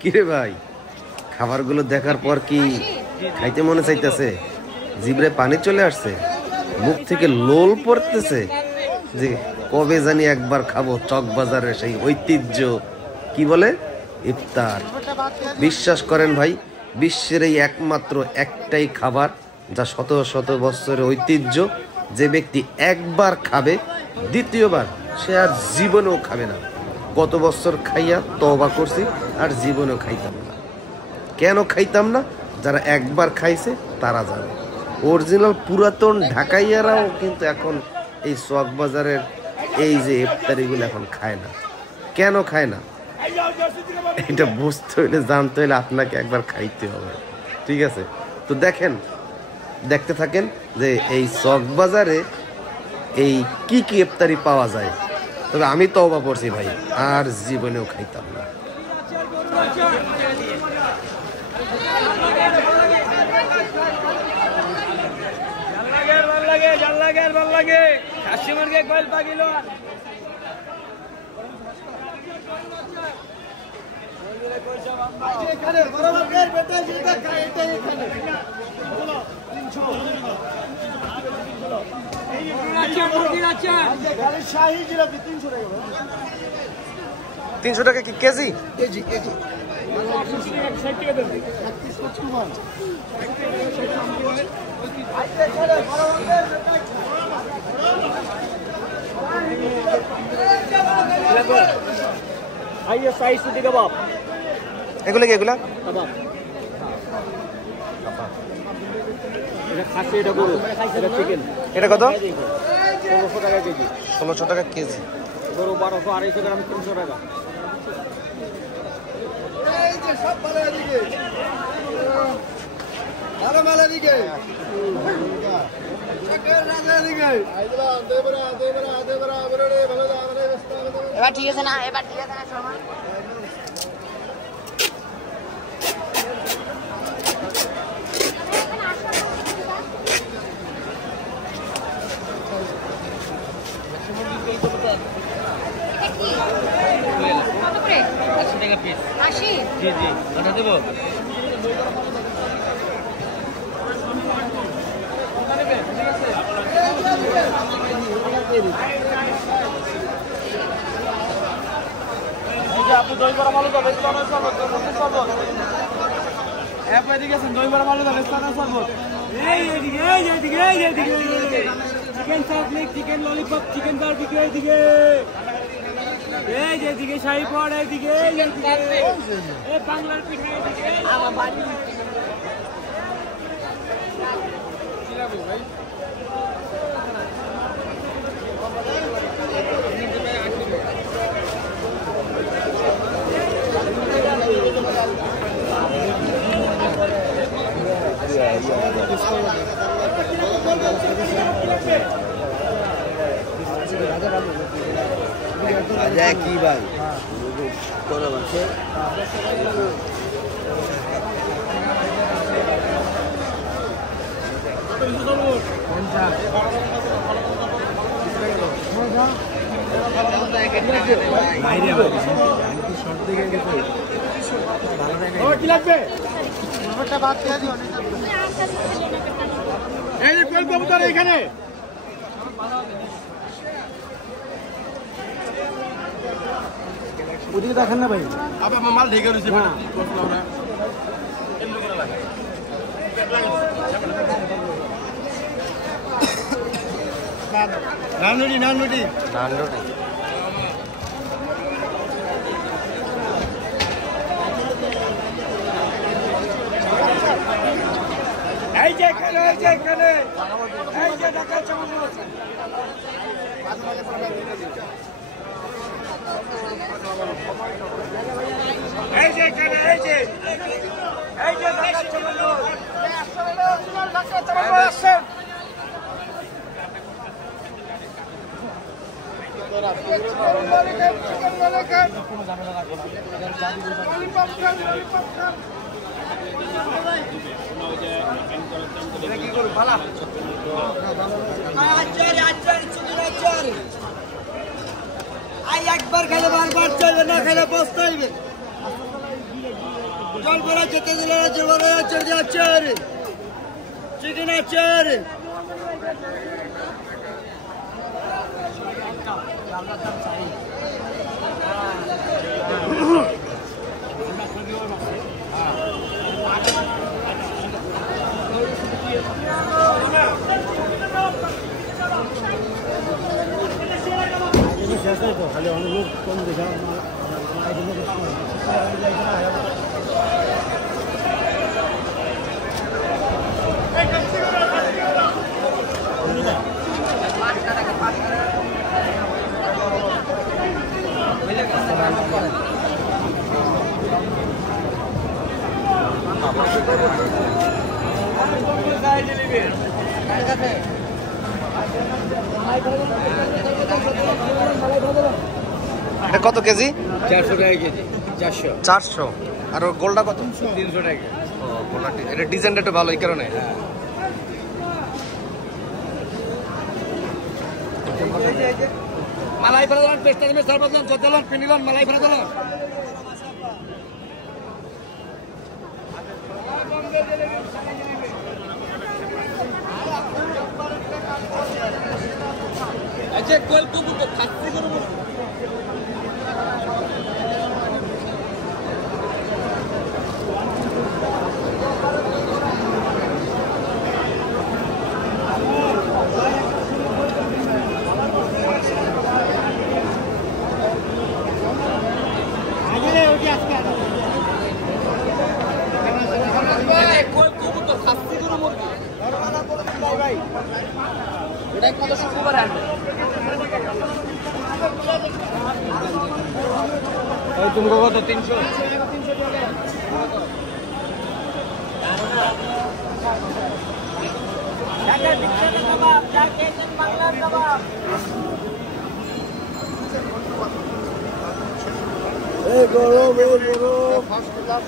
কিরে ভাই, খাবারগুলো দেখার পর কি খাইতে মনে চাইতেছে? জিভরে পানি চলে আসছে, মুখ থেকে লোল পড়তেছে যে কবে জানি একবার খাবো চকবাজারের সেই ঐতিহ্য কি বলে ইফতার। বিশ্বাস করেন ভাই, বিশ্বের এই একমাত্র একটাই খাবার যা শত শত বছরের ঐতিহ্য। যে ব্যক্তি একবার খাবে দ্বিতীয়বার সে আর জীবনেও খাবে না। গত বছর খাইয়া তওবা করছি, আর জীবনেও খাইতাম না। কেন খাইতাম না? যারা একবার খাইছে তারা জানে। অরিজিনাল পুরাতন ঢাকাইয়ারাও কিন্তু এখন এই চকবাজারের এই যে ইফতারিগুলো এখন খায় না। কেন খায় না এটা বুঝতে হইলে, জানতে হইলে আপনাকে একবার খাইতে হবে। ঠিক আছে, তো দেখতে থাকেন যে এই চকবাজারে এই কি কি ইফতারি পাওয়া যায়। তবে আমি তওবা করছি ভাই, আর জীবনেও খাইতাম না। তিনশো টাকা কি কেজি? এগুলো কি? এগুলা এটা কত? 1600 টাকা কেজি। 1600 টাকা কেজি। গরু 1200, 250 গ্রাম 300 টাকা। এবার ঠিক আছে না? এবার ঠিক আছে না? সময় আপনি দই বড়া মালু যাবে দই বড়া মালু যাবে চিকেন চাটনি, চিকেন ললিপপ, চিকেন বারবিকিউ, এইদিকে এই যেদিকে শাহী পড়, এইদিকে বাংলার পিঠা, এইদিকে আমার বাড়ি আজা কি ভাই কোন আছে? কি লাগবে? এই যে কোন কবুতর এখানে ওদিকে দেখেন না ভাই, আপনি আমার মাল ঢেকে রয়েছে নানরুটি এই যে এখানে এই যে ঢাকা চামচ এই যে এখানে এই যে ঢাকা চামচ আসেন। একবার খেলে বারবার চলবে না, খেলে পস্তাইবে। জল ভরা যেতে দিলে জল ভরা আচার চিকেন আচার খালি অনেক লোক কম দেখা এটা কত কেজি? 400 টাকা কেজি। 400। আর গোলটা কত? 300 টাকা। ও গোলটা এটা ডিজাইনটা একটু ভালো এই কারণে। মালাই ফেরা দিলাম, পেস্তা দিলাম, সরবত দিলাম, চোদ্দ দিলাম, পিন দিলাম, মালাই ফেরা দিলাম। আচ্ছা কোল তো বুঝো খাচ্ছি করব আগে ওই আজকে কোল তো বুঝো খাচ্ছি করব মুরগি ধরবানা করে দিন ভাই এটা কত শুক্রবার আনবে ওই তুমি কত 300 ঢাকা বিখ্যাত কাবাব ঢাকা বাংলার কাবাব এই গরম ফার্স্ট ক্লাস